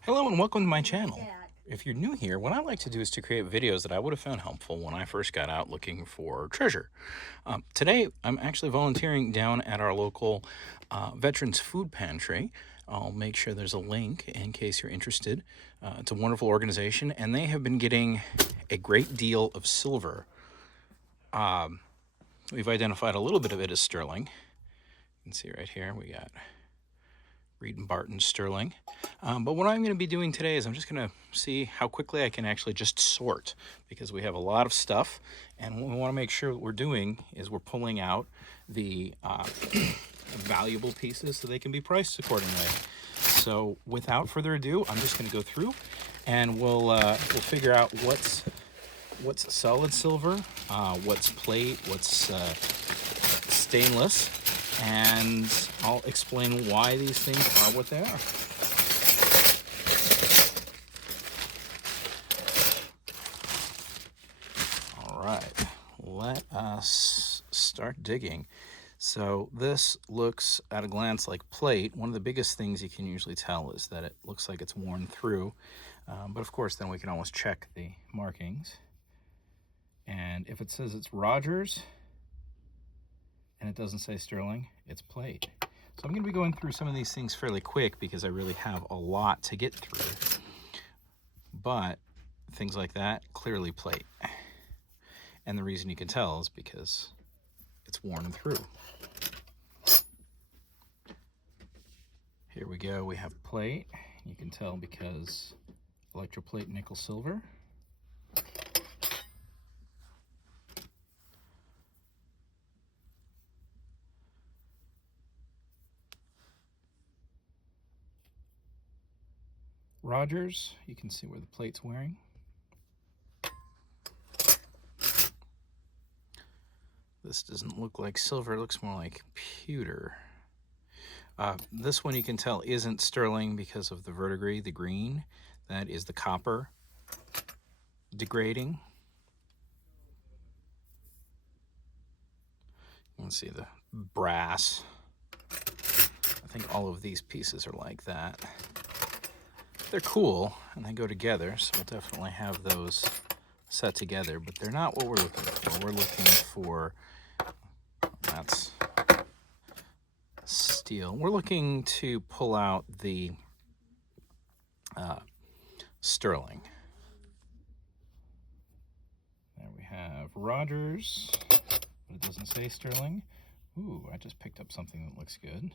Hello and welcome to my channel. If you're new here, what I like to do is to create videos that I would have found helpful when I first got out looking for treasure. Today, I'm actually volunteering down at our local Veterans Food Pantry. I'll make sure there's a link in case you're interested. It's a wonderful organization, and they have been getting a great deal of silver. We've identified a little bit of it as sterling. You can see right here, we got Reed and Barton sterling. But what I'm going to be doing today is I'm just going to see how quickly I can actually just sort, because we have a lot of stuff, and what we want to make sure what we're doing is we're pulling out the valuable pieces so they can be priced accordingly. So without further ado, I'm just going to go through and we'll figure out what's solid silver, what's plate, what's stainless, and I'll explain why these things are what they are. All right, let us start digging. So this looks at a glance like plate. One of the biggest things you can usually tell is that it looks like it's worn through, but of course then we can always check the markings. And if it says it's Rogers and it doesn't say sterling, it's plate. So I'm going to be going through some of these things fairly quick because I really have a lot to get through. But things like that, clearly plate. And the reason you can tell is because it's worn through. Here we go, we have plate. You can tell because Electroplate Nickel Silver. Rogers, you can see where the plate's wearing. This doesn't look like silver, it looks more like pewter. This one you can tell isn't sterling because of the verdigris, the green. That is the copper degrading. You can see the brass. I think all of these pieces are like that. They're cool and they go together, so we'll definitely have those set together, but they're not what we're looking for. We're looking for, that's steel. We're looking to pull out the sterling. There we have Rogers, but it doesn't say sterling. Ooh, I just picked up something that looks good.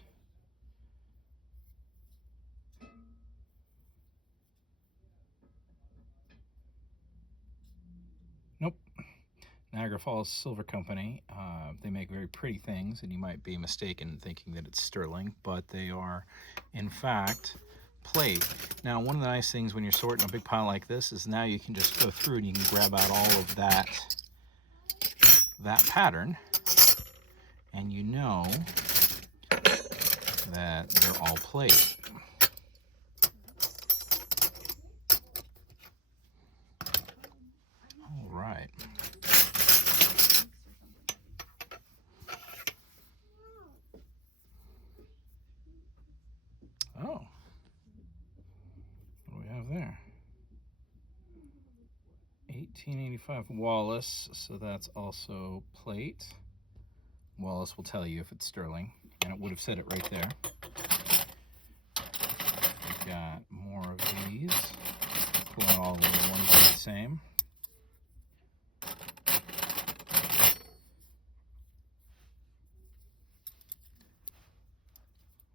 Nope. Niagara Falls Silver Company. They make very pretty things, and you might be mistaken thinking that it's sterling, but they are, in fact, plate. Now, one of the nice things when you're sorting a big pile like this is now you can just go through and you can grab out all of that pattern, and you know that they're all plate. All right. Oh, what do we have there? 1885 Wallace, so that's also plate. Wallace will tell you if it's sterling, and it would have said it right there. We've got more of these. Pull out all the little ones are the same.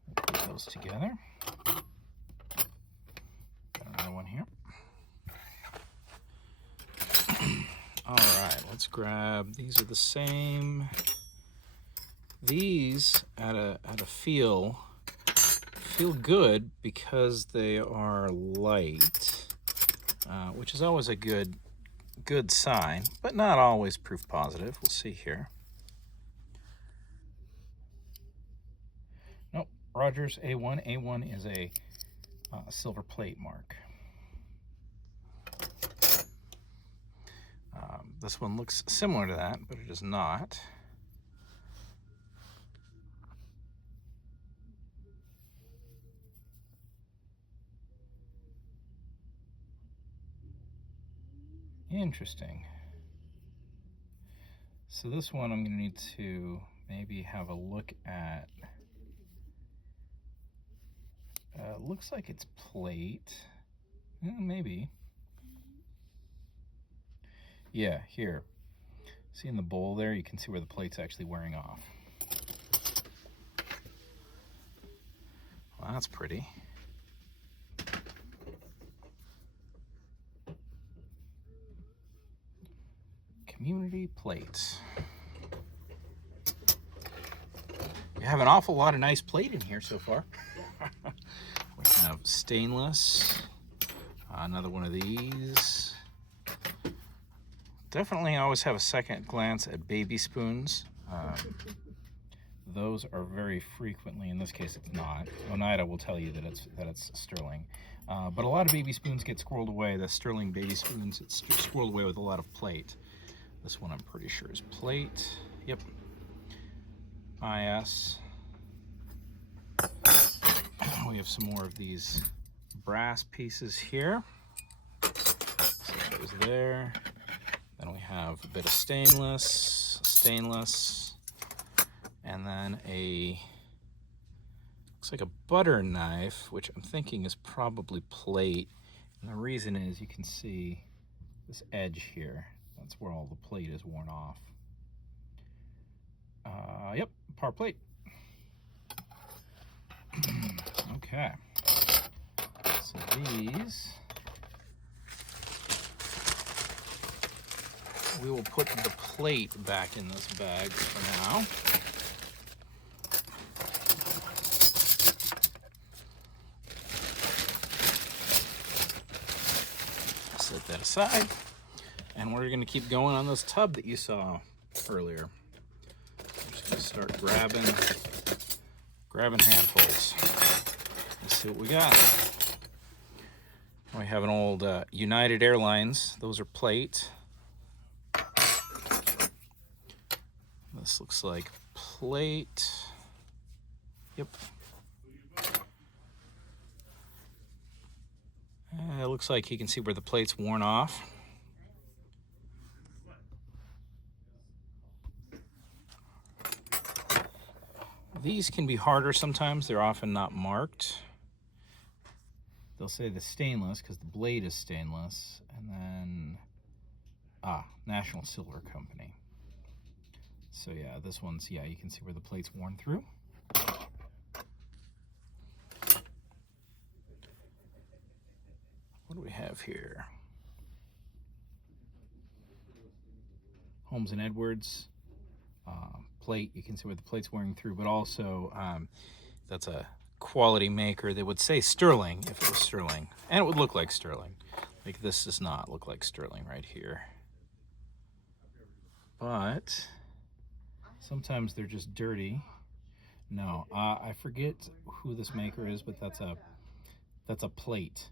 We'll put those together. Got another one here. All right, let's grab, these are the same. These at a feel good because they are light, which is always a good sign, but not always proof positive. We'll see here. Nope, Rogers A1. A1 is a silver plate mark. This one looks similar to that, but it is not. Interesting. So this one I'm going to need to maybe have a look at. Looks like it's plate. Maybe. Yeah, here. See in the bowl there, you can see where the plate's actually wearing off. Well, that's pretty. Community plate. You have an awful lot of nice plate in here so far. We have stainless, another one of these. Definitely always have a second glance at baby spoons. Those are very frequently, in this case it's not. Oneida will tell you that it's sterling. But a lot of baby spoons get squirreled away. The sterling baby spoons, it's squirreled away with a lot of plate. This one I'm pretty sure is plate. Yep. IS. We have some more of these brass pieces here. So that goes there. Then we have a bit of stainless, and then looks like a butter knife, which I'm thinking is probably plate. And the reason is you can see this edge here. That's where all the plate is worn off. Yep, par plate. Okay. So these, we will put the plate back in this bag for now. Set that aside. And we're going to keep going on this tub that you saw earlier. I'm just going to start grabbing handfuls. Let's see what we got. We have an old United Airlines. Those are plate. This looks like plate. Yep. It looks like you can see where the plate's worn off. These can be harder sometimes. They're often not marked. They'll say the stainless because the blade is stainless. And then, National Silver Company. So yeah, this one's, you can see where the plate's worn through. What do we have here? Holmes and Edwards. Plate, you can see where the plate's wearing through, but also that's a quality maker. They would say sterling if it was sterling, and it would look like sterling. Like this does not look like sterling right here. But sometimes they're just dirty. No, I forget who this maker is, but that's a plate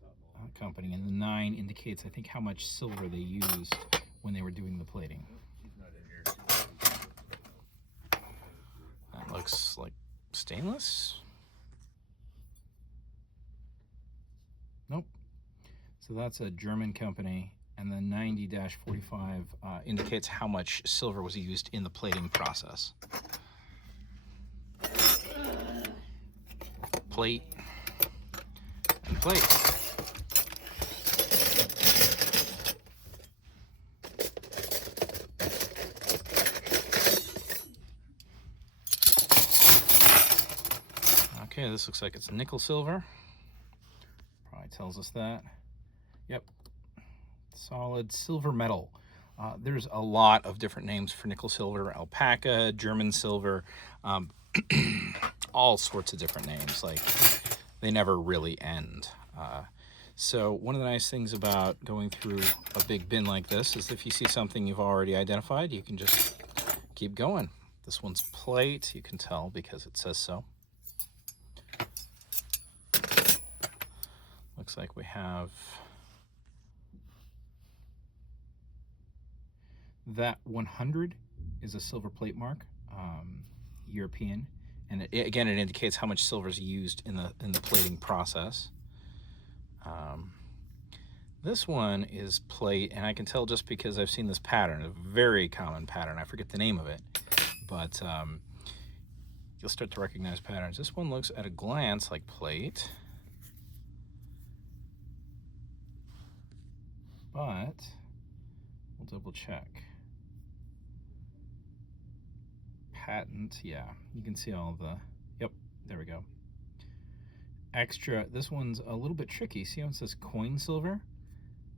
company, and the 9 indicates, I think, how much silver they used when they were doing the plating. That looks like stainless. Nope. So that's a German company, and the 90-45 indicates how much silver was used in the plating process. Plate and plate. Okay, this looks like it's nickel silver. Probably tells us that. Yep. Solid silver metal. There's a lot of different names for nickel silver. Alpaca, German silver, all sorts of different names. Like, they never really end. So one of the nice things about going through a big bin like this is if you see something you've already identified, you can just keep going. This one's plate. You can tell because it says so. Looks like we have that 100 is a silver plate mark, European, and again it indicates how much silver is used in the plating process. This one is plate, and I can tell just because I've seen this pattern, a very common pattern. I forget the name of it, but you'll start to recognize patterns. This one looks at a glance like plate, but we'll double check. Patent, yeah, you can see all the, yep, there we go. Extra, this one's a little bit tricky. See how it says coin silver?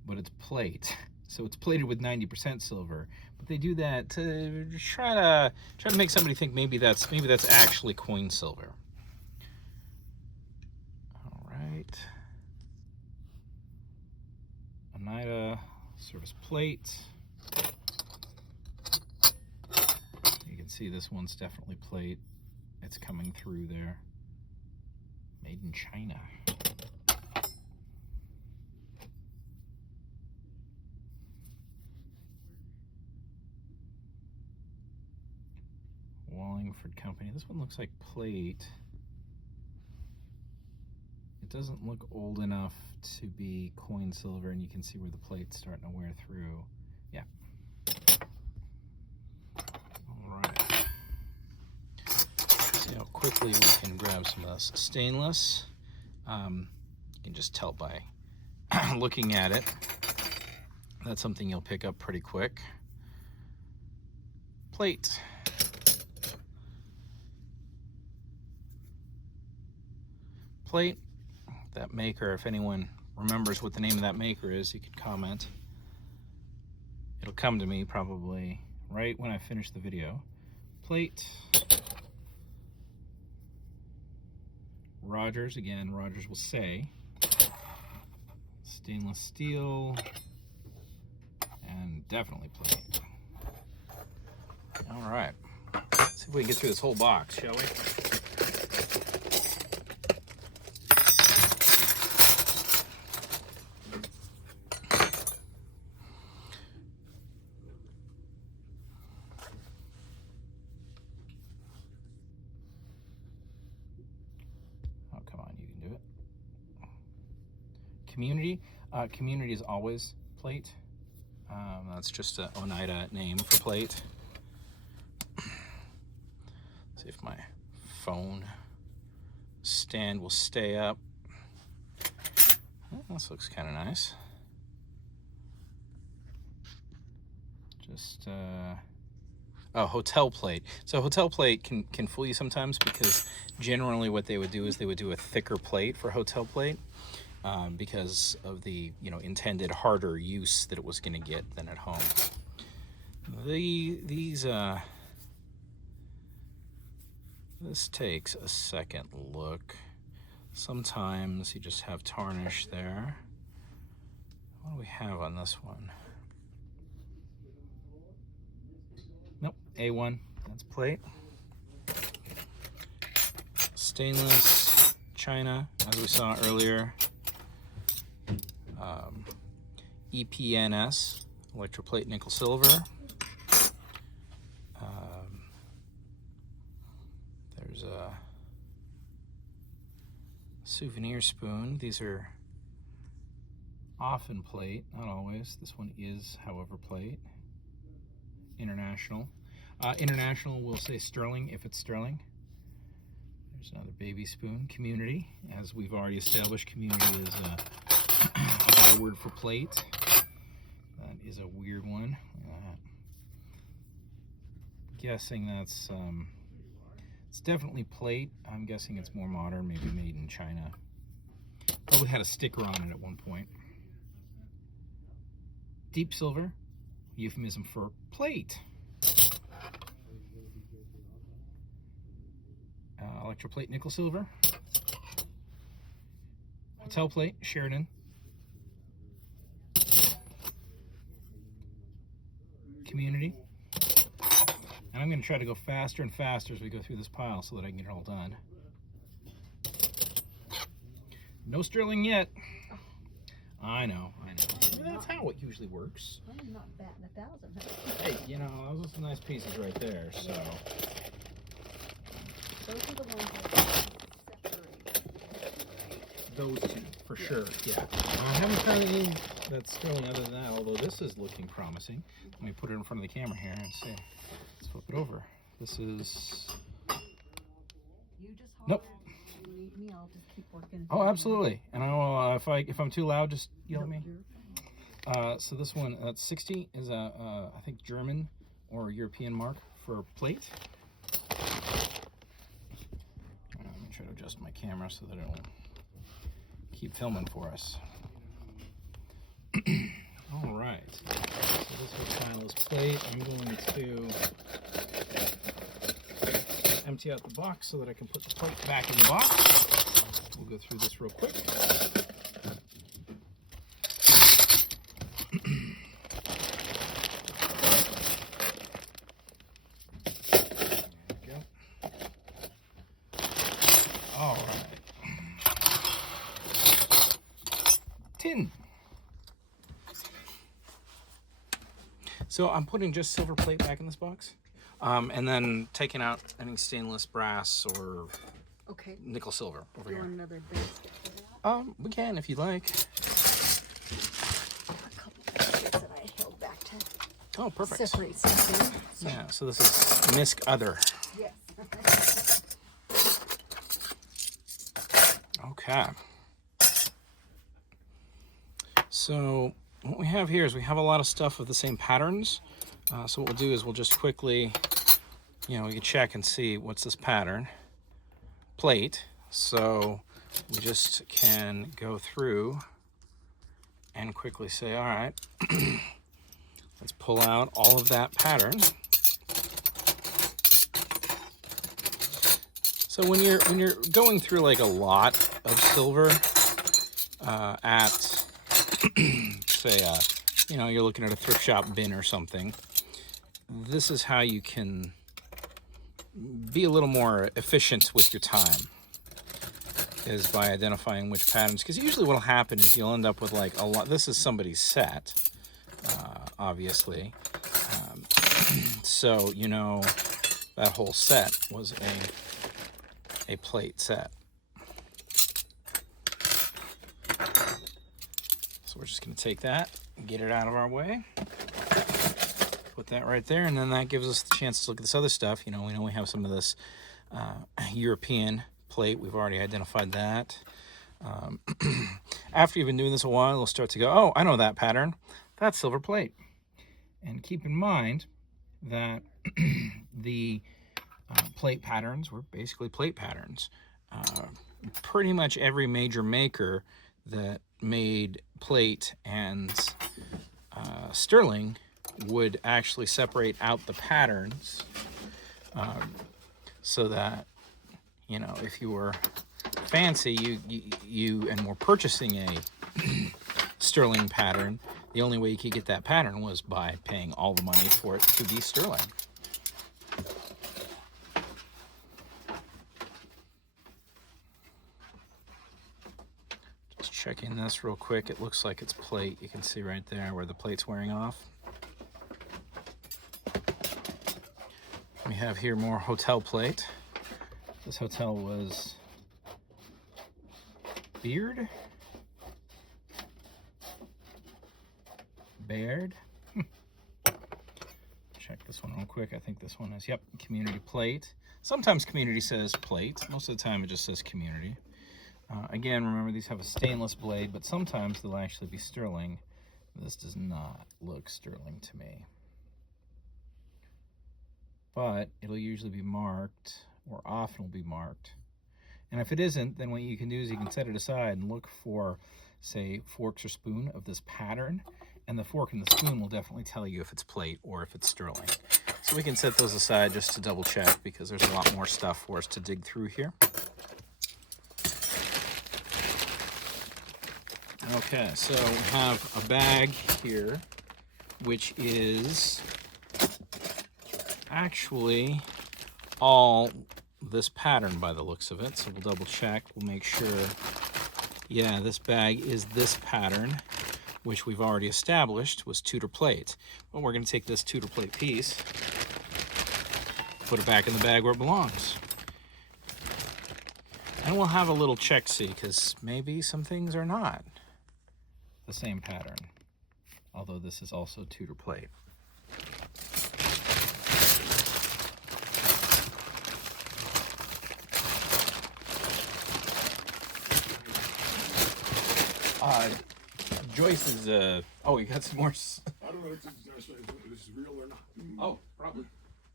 But it's plate. So it's plated with 90% silver. But they do that to try to make somebody think maybe that's actually coin silver. All right. Oneida service plate. You can see this one's definitely plate. It's coming through there. Made in China. Wallingford Company. This one looks like plate. It doesn't look old enough to be coin silver, and you can see where the plate's starting to wear through. Yeah. All right. See how quickly we can grab some of this stainless. You can just tell by looking at it. That's something you'll pick up pretty quick. Plate. Plate. That maker, if anyone remembers what the name of that maker is, you could comment. It'll come to me probably right when I finish the video. Plate. Rogers, again, Rogers will say. Stainless steel. And definitely plate. All right. Let's see if we can get through this whole box, shall we? Community. Community is always plate. That's just an Oneida name for plate. See if my phone stand will stay up. Oh, this looks kind of nice. Just oh, hotel plate. So hotel plate can fool you sometimes, because generally what they would do is they would do a thicker plate for hotel plate. Because of the intended harder use that it was going to get than at home. This takes a second look. Sometimes you just have tarnish there. What do we have on this one? Nope, A1, that's plate. Stainless, China, as we saw earlier. EPNS, Electroplate Nickel Silver. There's a souvenir spoon. These are often plate, not always. This one is, however, plate. International. International will say sterling if it's sterling. There's another baby spoon. Community, as we've already established, community is a word for plate. That is a weird one. Guessing that's it's definitely plate. I'm guessing it's more modern, maybe made in China. Probably had a sticker on it at one point. Deep silver, euphemism for plate. Electroplate Nickel Silver. Hotel plate, Sheridan. Community. And I'm going to try to go faster and faster as we go through this pile so that I can get it all done. No sterling yet. I know. That's how it usually works. I'm not batting 1,000. Hey, those are some nice pieces right there, so. Those are the ones that separate. those two for sure. Yeah, I haven't found any that's sterling other than that. Although this is looking promising. Let me put it in front of the camera here and see. Let's flip it over. This is. You just Nope. leave me, I'll just keep working. Oh, absolutely. And I will, if I'm too loud, just yell at me. So this one, 60 is a I think German or European mark for plate. Let me try to adjust my camera so that it will keep filming for us. All right. So this was finalist plate. I'm going to empty out the box so that I can put the plate back in the box. We'll go through this real quick. All right. Tin. So I'm putting just silver plate back in this box, and then taking out any stainless, brass, or Okay. nickel silver over here. Another basket for that. We can if you'd like. A couple baskets that I held back to Oh, perfect. separate something. So, Yeah. So this is misc other. yes. Okay. So what we have here is we have a lot of stuff of the same patterns. So what we'll do is we'll just quickly, we can check and see what's this pattern. Plate. So we just can go through and quickly say, all right, let's pull out all of that pattern. So when you're going through like a lot of silver at say you're looking at a thrift shop bin or something, this is how you can be a little more efficient with your time, is by identifying which patterns, because usually what'll happen is you'll end up with like a lot. This is somebody's set, obviously, so that whole set was a plate set. So we're just going to take that and get it out of our way. Put that right there, and then that gives us the chance to look at this other stuff. We know we have some of this European plate. We've already identified that. After you've been doing this a while, you'll start to go, oh, I know that pattern. That's silver plate. And keep in mind that the plate patterns were basically plate patterns. Pretty much every major maker that made plate and sterling would actually separate out the patterns, so that if you were fancy, you and were purchasing a sterling pattern, the only way you could get that pattern was by paying all the money for it to be sterling. Just checking this real quick. It looks like it's plate. You can see right there where the plate's wearing off. We have here more hotel plate. This hotel was Baird. Check this one real quick. I think this one is, yep, community plate. Sometimes community says plate. Most of the time it just says community. Again, remember these have a stainless blade, but sometimes they'll actually be sterling. This does not look sterling to me. But it'll usually be marked, or often will be marked. And if it isn't, then what you can do is you can set it aside and look for, say, forks or spoon of this pattern, and the fork and the spoon will definitely tell you if it's plate or if it's sterling. So we can set those aside just to double check, because there's a lot more stuff for us to dig through here. Okay, so we have a bag here, which is actually all this pattern by the looks of it. So we'll double check, we'll make sure, yeah, this bag is this pattern, which we've already established was Tudor plate. Well, we're going to take this Tudor plate piece, put it back in the bag where it belongs. And we'll have a little check-see, because maybe some things are not the same pattern. Although this is also Tudor plate. Joyce is, oh, you got some more? I don't know if this is real or not. Oh, probably.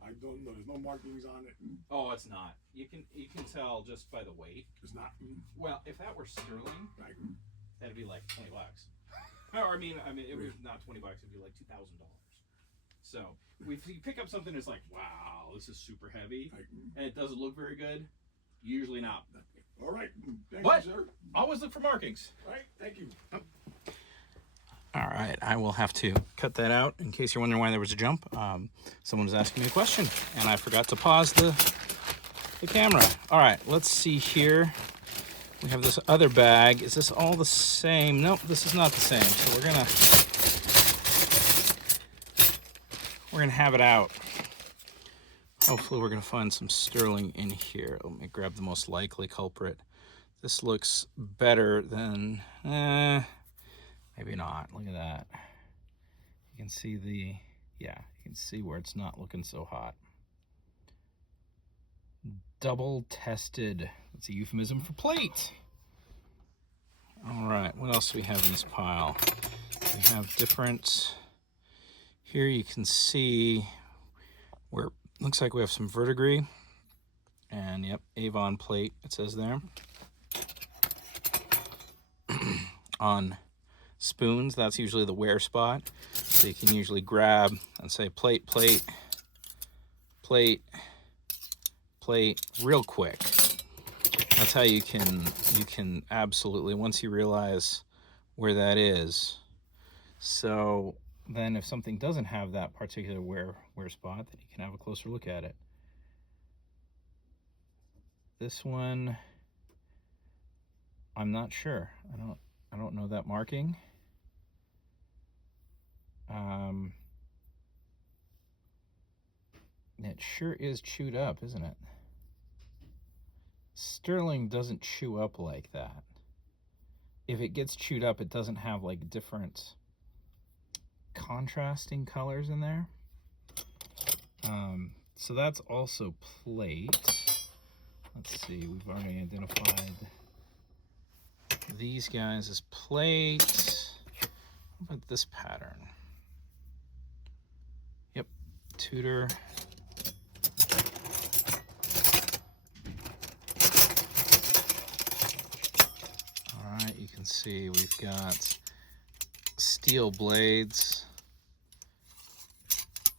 I don't know. There's no markings on it. Oh, it's not. You can tell just by the weight. It's not. Well, if that were sterling, Right. that'd be like $20. Or I mean, it was not $20. It'd be like $2,000. So if you pick up something that's like, wow, this is super heavy, Right. and it doesn't look very good, usually not. All right. Thank What? you, sir. Always look for markings. All right. Thank you. All right, I will have to cut that out in case you're wondering why there was a jump. Someone was asking me a question, and I forgot to pause the camera. All right, let's see here. We have this other bag. Is this all the same? Nope, this is not the same. So we're gonna have it out. Hopefully we're gonna find some sterling in here. Let me grab the most likely culprit. This looks better than, maybe not. Look at that. You can see you can see where it's not looking so hot. Double tested. That's a euphemism for plate. All right, what else do we have in this pile? We have different, here you can see where it looks like we have some verdigris. And yep, Avon plate, it says there. On spoons, that's usually the wear spot. So you can usually grab and say plate, plate, plate, plate real quick. That's how you can absolutely, once you realize where that is. So then if something doesn't have that particular wear spot, then you can have a closer look at it. This one, I'm not sure. I don't know that marking. It sure is chewed up, isn't it? Sterling doesn't chew up like that. If it gets chewed up, it doesn't have like different contrasting colors in there. So that's also plate. Let's see, we've already identified these guys as plate. How about this pattern? Yep, Tudor. All right, you can see we've got steel blades.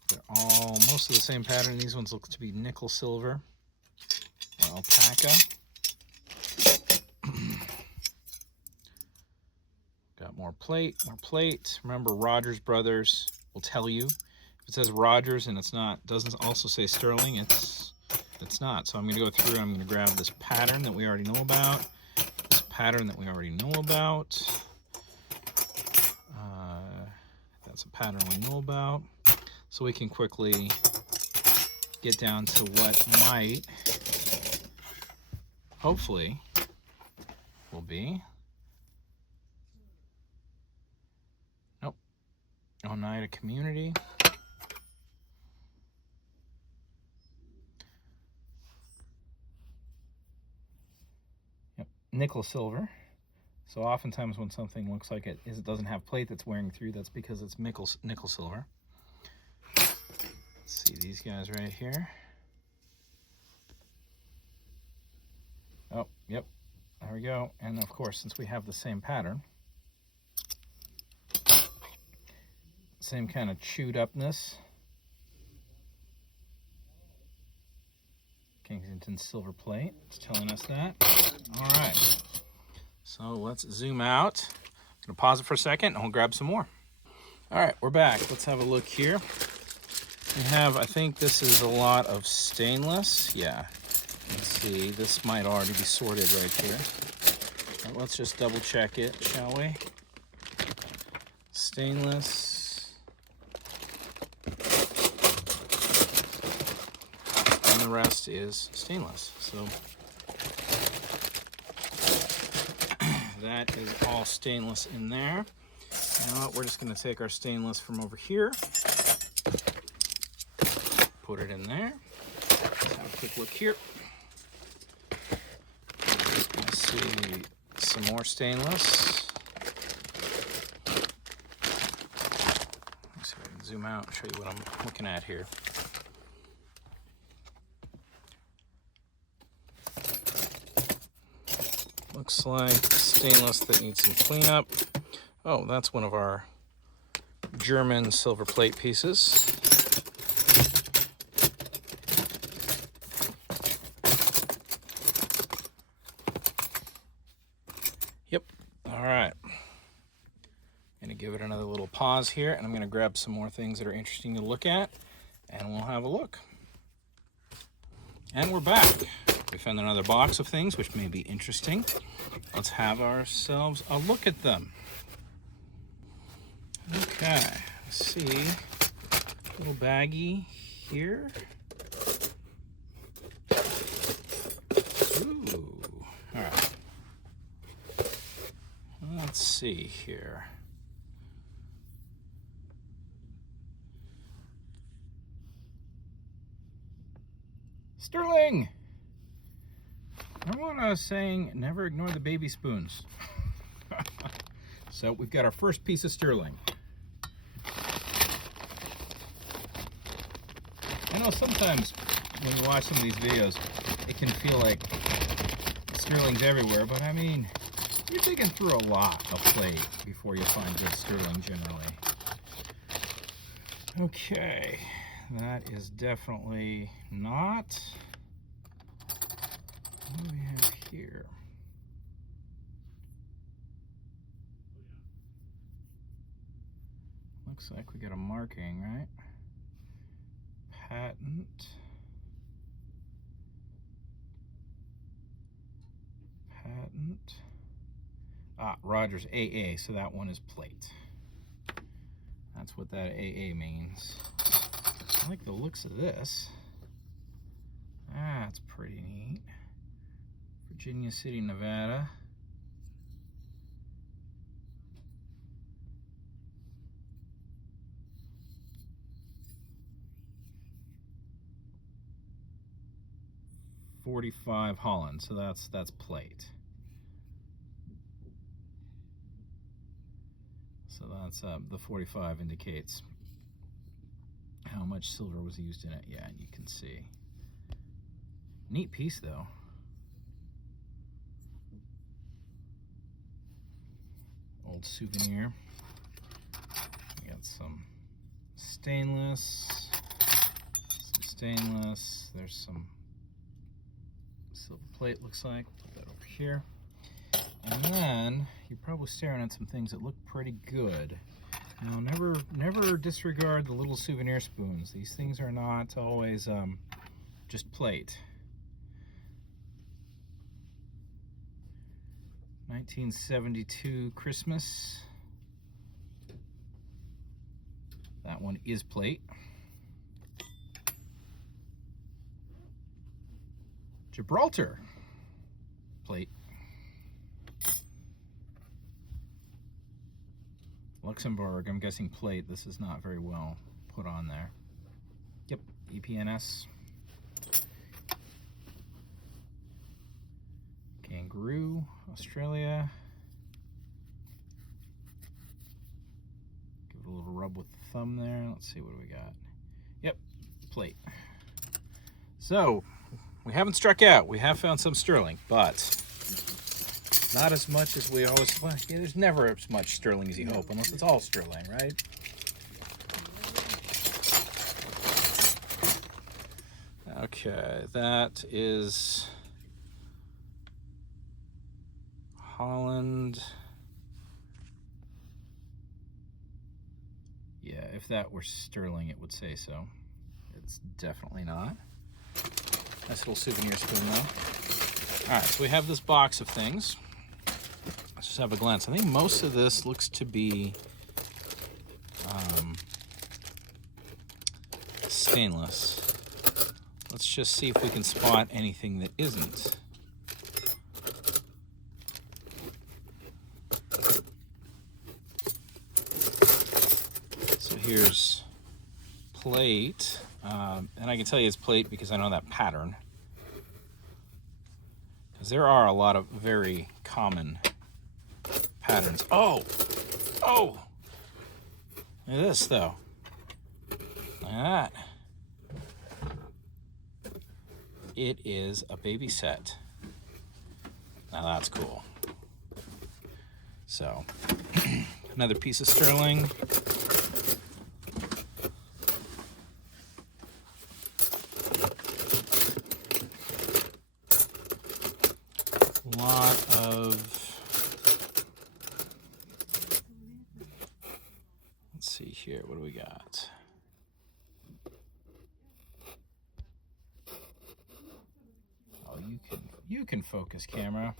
They're all most of the same pattern. These ones look to be nickel silver or alpaca. Got more plate, more plate. Remember, Rogers Brothers will tell you. If it says Rogers and it's not, doesn't also say sterling, it's not. So I'm going to go through and I'm going to grab this pattern that we already know about, this pattern that we already know about. That's a pattern we know about. So we can quickly get down to what might, hopefully, will be. Nope. Oneida Community. Yep. Nickel silver. So oftentimes when something looks like it doesn't have plate that's wearing through, that's because it's nickel silver. Let's see these guys right here. Oh, yep. There we go. And of course, since we have the same pattern, same kind of chewed upness. Kensington silver plate, it's telling us that. All right. So let's zoom out. I'm gonna pause it for a second and we'll grab some more. All right, we're back. Let's have a look here. We have, I think this is a lot of stainless. Yeah, let's see, this might already be sorted right here. But let's just double check it, shall we? Stainless. And the rest is stainless. So that is all stainless in there. You know what, we're just going to take our stainless from over here, put it in there. Let's have a quick look here. I see some more stainless. Let's see if I can zoom out and show you what I'm looking at here. Looks like stainless that needs some cleanup. Oh, that's one of our German silver plate pieces. Yep, all right. Gonna give it another little pause here, and I'm gonna grab some more things that are interesting to look at, and we'll have a look. And we're back. We found another box of things which may be interesting. Let's have ourselves a look at them. Okay, let's see. Little baggie here. Ooh, all right. Let's see here. Sterling! Remember when I was saying never ignore the baby spoons? So we've got our first piece of sterling. I know sometimes when you watch some of these videos, it can feel like sterling's everywhere, but I mean, you're digging through a lot of plate before you find good sterling generally. Okay, that is definitely not. What do we have here? Looks like we got a marking, right? Patent. Ah, Rogers AA, so that one is plate. That's what that AA means. I like the looks of this. That's pretty neat. Virginia City, Nevada. .45 Holland, so that's plate. So that's the 45 indicates how much silver was used in it. Yeah, you can see. Neat piece though. Old souvenir. We got some stainless. There's some silver plate, looks like. Put that over here. And then you're probably staring at some things that look pretty good. Now, never disregard the little souvenir spoons. These things are not always just plate. 1972 Christmas. That one is plate. Gibraltar, plate. Luxembourg, I'm guessing plate. This is not very well put on there. Yep, EPNS. Kangaroo, Australia. Give it a little rub with the thumb there. Let's see, what do we got? Yep, plate. So, we haven't struck out. We have found some sterling, but not as much as we always, well, yeah, there's never as much sterling as you hope, unless it's all sterling, right? Okay, that is Holland. Yeah, if that were sterling, it would say so. It's definitely not. Nice little souvenir spoon, though. All right, so we have this box of things. Let's just have a glance. I think most of this looks to be stainless. Let's just see if we can spot anything that isn't. here's plate. And I can tell you it's plate because I know that pattern. Because there are a lot of very common patterns. Oh! Oh! Look at this, though. Look at that. It is a baby set. Now that's cool. So, another piece of sterling. Lot of, let's see here, what do we got? Oh, you can focus, camera.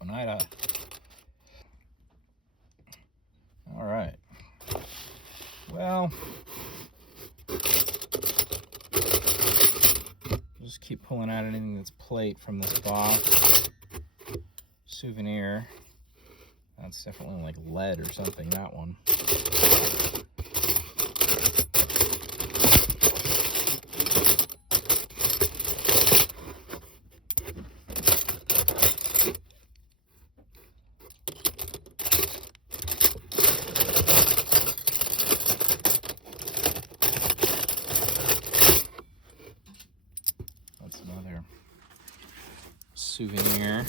Oneida. All right. Well, just keep pulling out anything that's plate from this box. Souvenir. That's definitely like lead or something, that one. That's another souvenir.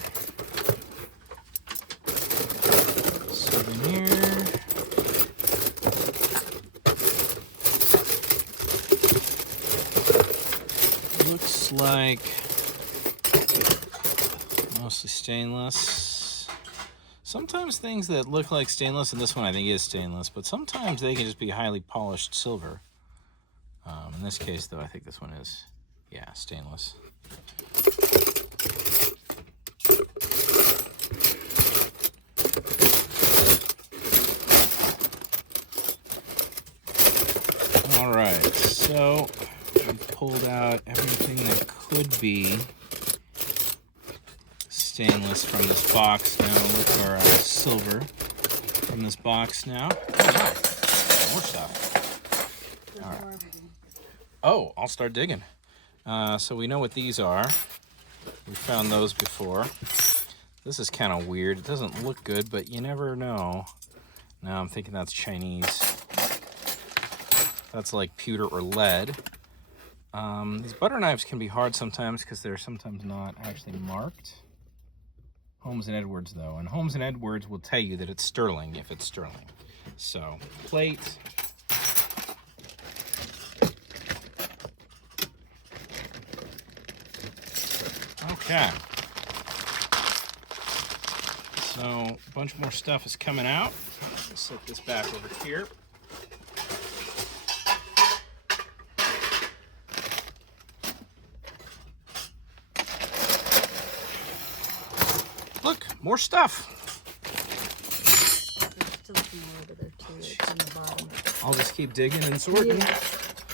Looks like mostly stainless. Sometimes things that look like stainless, and this one I think is stainless, but sometimes they can just be highly polished silver. In this case, though, I think this one is, yeah, stainless. All right, so we've pulled out everything that could be stainless from this box now, or silver from this box now. Oh, wow. More stuff. All right. Oh, I'll start digging. So we know what these are. We found those before. This is kind of weird. It doesn't look good, but you never know. Now I'm thinking that's Chinese. That's like pewter or lead. These butter knives can be hard sometimes because they're sometimes not actually marked. Holmes and Edwards, though. And Holmes and Edwards will tell you that it's sterling if it's sterling. So, plate. Okay. So, a bunch more stuff is coming out. Let's set this back over here. Look, more stuff. There's still some more over there too. It's on the bottom. I'll just keep digging and sorting. Yeah.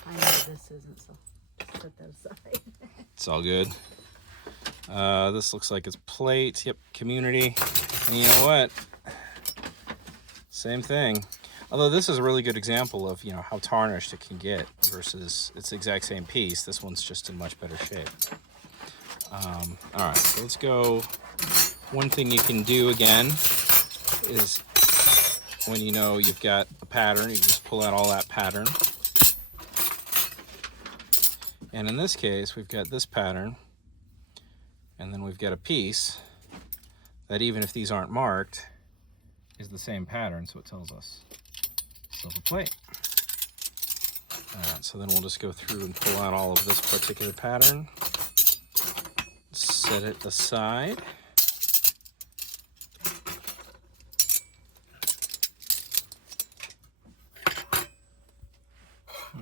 I know this isn't, so set that aside. It's all good. This looks like it's plate. Yep, community. And you know what? Same thing. Although this is a really good example of, you know, how tarnished it can get versus it's the exact same piece. This one's just in much better shape. All right, so let's go. One thing you can do again is when you know you've got a pattern, you just pull out all that pattern. And in this case, we've got this pattern, and then we've got a piece that even if these aren't marked, is the same pattern, so it tells us silver plate. All right, so then we'll just go through and pull out all of this particular pattern. Set it aside.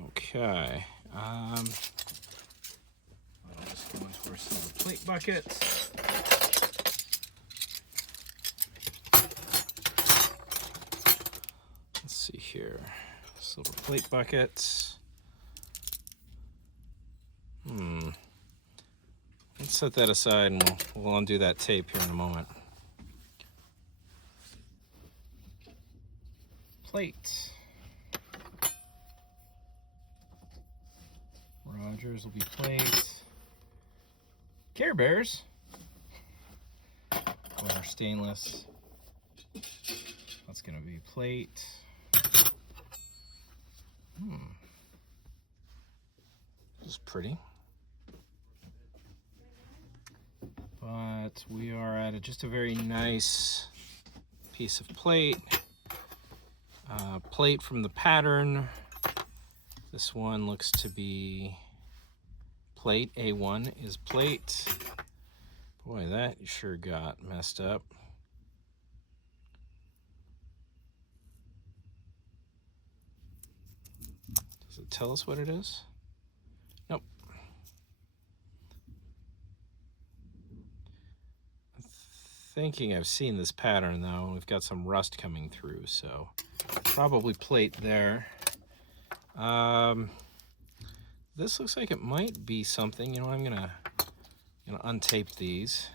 Okay. I'll just go into our silver plate bucket. Let's see here. Silver plate buckets. Let's set that aside and we'll undo that tape here in a moment. plate. Rogers will be plate. Care Bears. Or stainless. That's going to be plate. This is pretty. But we are at just a very nice piece of plate. Plate from the pattern. This one looks to be plate. A1 is plate. Boy, that sure got messed up. Does it tell us what it is? Nope. I'm thinking I've seen this pattern though. We've got some rust coming through, so probably plate there. This looks like it might be something. You know, I'm gonna untape these.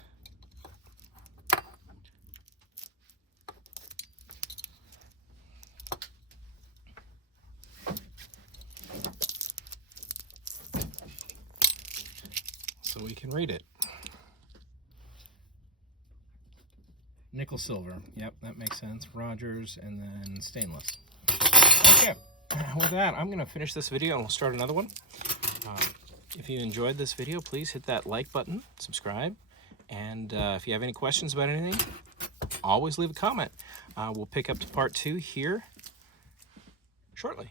So we can read it. Nickel silver. Yep, that makes sense. Rogers and then stainless. Okay. With that, I'm going to finish this video and we'll start another one. If you enjoyed this video, please hit that like button, subscribe, and if you have any questions about anything, always leave a comment. We'll pick up to part 2 here shortly.